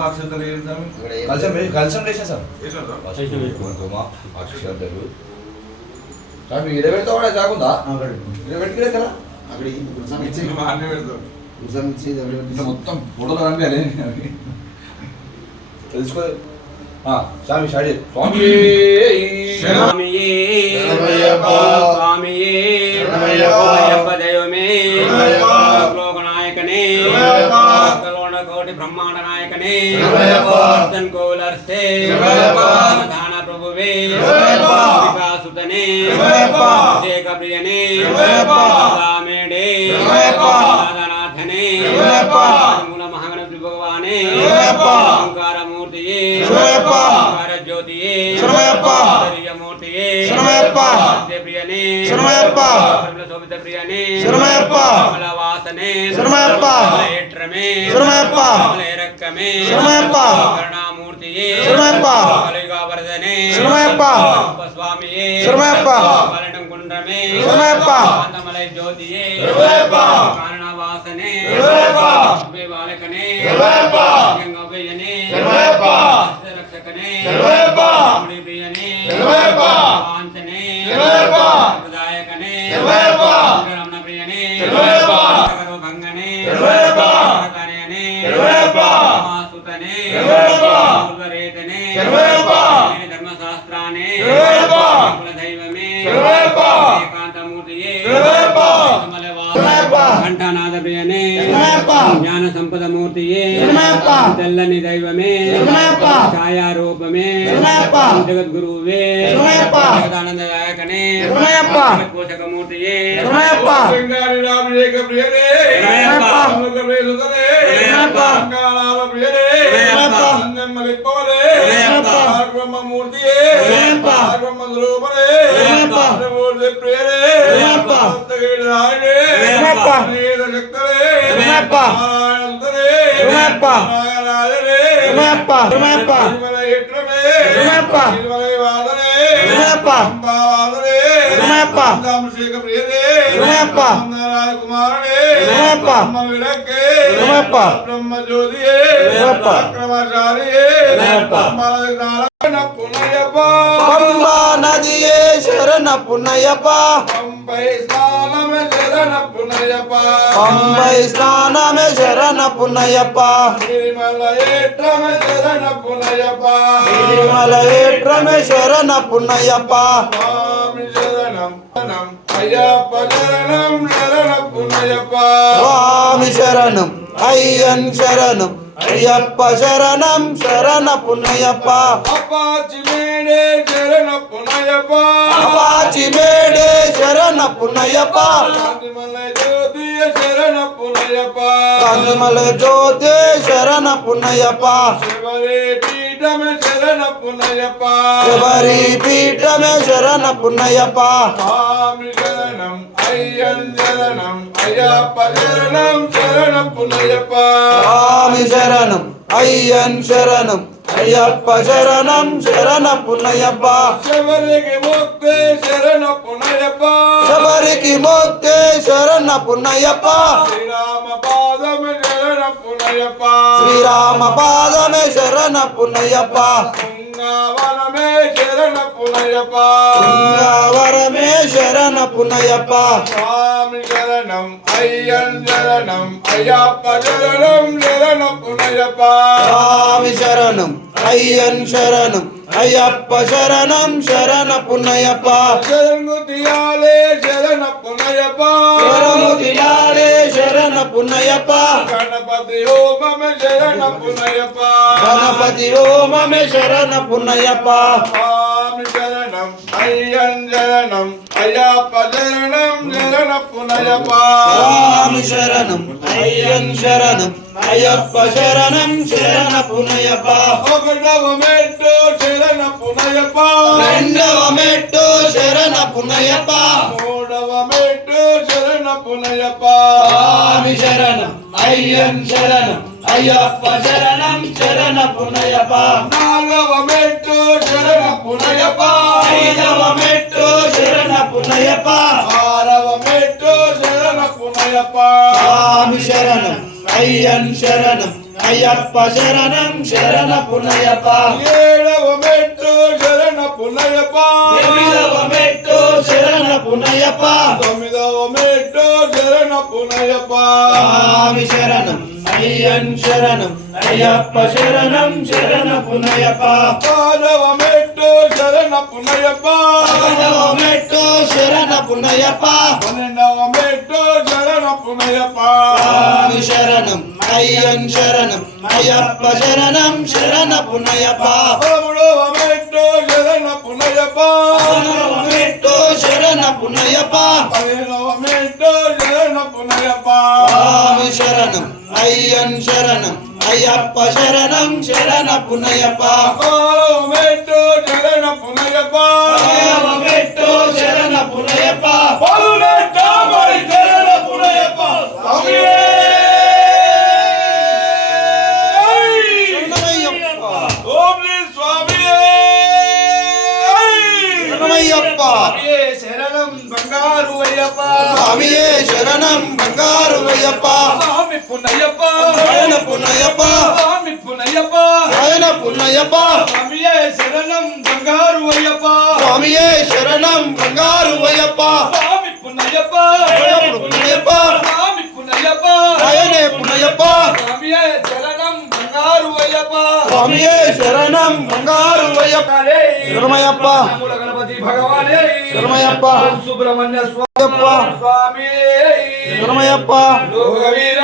అక్షంతలు ఏం స్వామి ఇక్కడ ఏం కలిసం వే- కలిసం వేసేసాం వేసాం సార్. పసుపు కుంకుమ అక్షంతలు స్వామి ఇడ పెడతా. కూడా కాకుండా పెట్టుకునే కదా అక్కడ పెట్టిస్తాం? మొత్తం ఫోటోలు కనిపించాలి తెలుసుకో. స్వామి స్టార్ట్ చేయి. స్వామి స్వామియే నాయకనే శరణమయ్యప్ప. అర్జన్ కోలర్సే శరణమయ్యప్ప. దాన ప్రభువే శరణమయ్యప్ప. వికాసుతనే శరణమయ్యప్ప. శేఖ ప్రియనే శరణమయ్యప్ప. రామేడే శరణమయ్యప్ప. నాథనాథనే శరణమయ్యప్ప. మూల మహాగణపతి భగవానే శరణమయ్యప్ప. ఓంకారమూర్తియే శరణమయ్యప్ప. ఓంకార జ్యోతియే శరణమయ్యప్ప. మూర్తియే శరణమయ్యప్ప. ప్రియనే శరణమయ్యప్ప. శోభిత ప్రియనే శరణమయ్యప్ప. వాసనే శరణమయ్యప్ప. ఏట్రమే శరణమయ్యప్ప. కరుణామూర్తియే శరణమయ్యప్ప. కలియుగావర్ధనే శరణమయ్యప్ప. స్వామియే శరణమయ్యప్ప. పలటం కుండ్రమే శరణమయ్యప్ప. కాంతమలై జ్యోతియే శరణమయ్యప్ప. కారణవాసనే శరణమయ్యప్ప. బాలకనే శరణమయ్యప్ప. గంగవ్వయ్యనే శరణమయ్యప్ప. రక్షకనే శరణమయ్యప్ప. రాముడి ప్రియనే శరణమయ్యప్ప. వాంఛనే శరణమయ్యప్ప. శరణమయ్యప్ప. ఘంటానాథ ప్రియనే శరణమయ్యప్ప. జ్ఞాన సంపద మూర్తియే శరణమయ్యప్ప. తెల్లని దైవమే శరణమయ్యప్ప. ఛాయారూపమే శరణమయ్యప్ప. జగద్గురువే శరణమయ్యప్ప. జగదానందదాయకనే శరణమయ్యప్ప. పోషకమూర్తియే శరణమయ్యప్ప. సింగారి రామజేక ప్రియనే agua más పంబా నదియే శరణ పున్నయ్యప్ప పంపై స్నానమే శరణ పునయ్యప్ప పంబై స్నానమే శరణ పున్నయ్యప్ప తిరుమల ఏట్రమే శరణ పునయ్యప్ప తిరుమల ఏట్రమే శరణ పున్నయ్యప్ప స్వామి శరణం శరణం అయ్యప్ప శరణం శరణ పునయ్యప్ప స్వామి శరణం అయ్యన్ శరణం అయ్యప్ప శరణం శరణ పున్నయ్యప్ప అపాచి మేడే శరణ పునయ్యప్ప అపాచి మేడే శరణ పున్నయ్యప్ప కాంతిమల జ్యోతియ శరణ పునయ్యప్ప కందుమల జ్యోతి శరణ పున్నయ్యప్ప శబరి పీఠమే శరణ పునయ్యప్ప శబరి పీఠమే శరణ పున్నయ్యప్ప స్వామి శరణం అయ్యన్ శరణం అయ్యప్ప శరణం శరణ పునయ్యప్ప స్వామి శరణం అయ్యన్ శరణం అయ్యప్ప శరణం శరణ పున్నయ్యప్ప శబరికి ముక్తే శరణ పునయ్యప్ప శబరికి మోక్తే శరణ పున్నయ్యప్ప శ్రీరామ పాదమే శరణ పునయ్యప్ప శ్రీరామ పాదమే శరణ పునయ్యప్ప వరమే శరణ స్వామి శరణం అయ్యన్ శరణం అయ్యప్ప శరణం శరణ పునయ్యప్ప స్వామి శరణం. అయ్యన్ శరణం అయ్యప్ప శరణం శరణ శరణుతియాలే శరణ శరణుతిలాడే శరణ పున్నయ్యప్ప గణపతి హోమమే శరణ పునయ్యప్ప గణపతి ఓమమే శరణ స్వామి శరణం అయ్యన్ శరణం. అయ్యప్ప శరణం శరణ పునయ్యప్ప స్వామి శరణం అయ్యన్ శరణం అయ్యప్ప శరణం శరణ పున్నయ్యప్ప ఒకటవ మెట్టు శరణ పునయ్యప్ప రెండవ మెట్టు శరణ పున్నయ్యప్ప మూడవ మెట్టు శరణ పునయ్యప్ప స్వామి శరణం అయ్యన్ శరణం అయ్యప్ప శరణం శరణ పున్నయ్యప్ప నాలుగవ మెట్టు శరణ పునయ్యప్ప మెట్టు శరణ శరణం అయ్యన్ శరణం అయ్యప్ప శరణం శరణ పునయప్ప ఏడవ మెట్టు శరణ పునయప్ప ఎనిమిదవ మెట్టు శరణ పునయప్ప తొమ్మిదవ మెట్టు శరణ పునయప్ప స్వామి శరణం అయ్యన్ శరణం అయ్యప్ప శరణం శరణ పునయప్ప పదవ మెట్టు శరణ పునయప్ప పదవ మెట్టు శరణ మెట్టు శరణ స్వామి శరణం శరణం అయ్యప్ప శరణం శరణ పదమూడవ మెట్టు శరణ పునయప్ప పదవ మెట్టు శరణ పునయప్ప పదిహేనవ మెట్టు శరణ పునయప్ప స్వామి శరణం అయ్యన్ శరణమయ్యప్ప స్వామియే శరణం బంగారు అయ్యప్ప స్వామియే శరణం బంగారు అయ్యప్ప స్వామి పునయ్యప్ప ఆయన పున్నయ్యప్ప స్వామి పునయ్యప్ప ఆయన పున్నయ్యప్ప స్వామియే శరణం బంగారు అయ్యప్ప స్వామియే శరణం బంగారు అయ్యప్ప స్వామి పునయ్యప్ప ఆయనప్పుడు పున్నయ్యప్ప స్వామి పునయ్యప్ప ఆయనే పున్నయ్యప్ప స్వామియే శరణం బంగారు అయ్యప్ప స్వామియే శరణం బంగారు అయ్యప్ప శరణమయ్యప్ప నమోల గణపతి భగవానే. సుబ్రహ్మణ్య స్వామి. లోకవీర.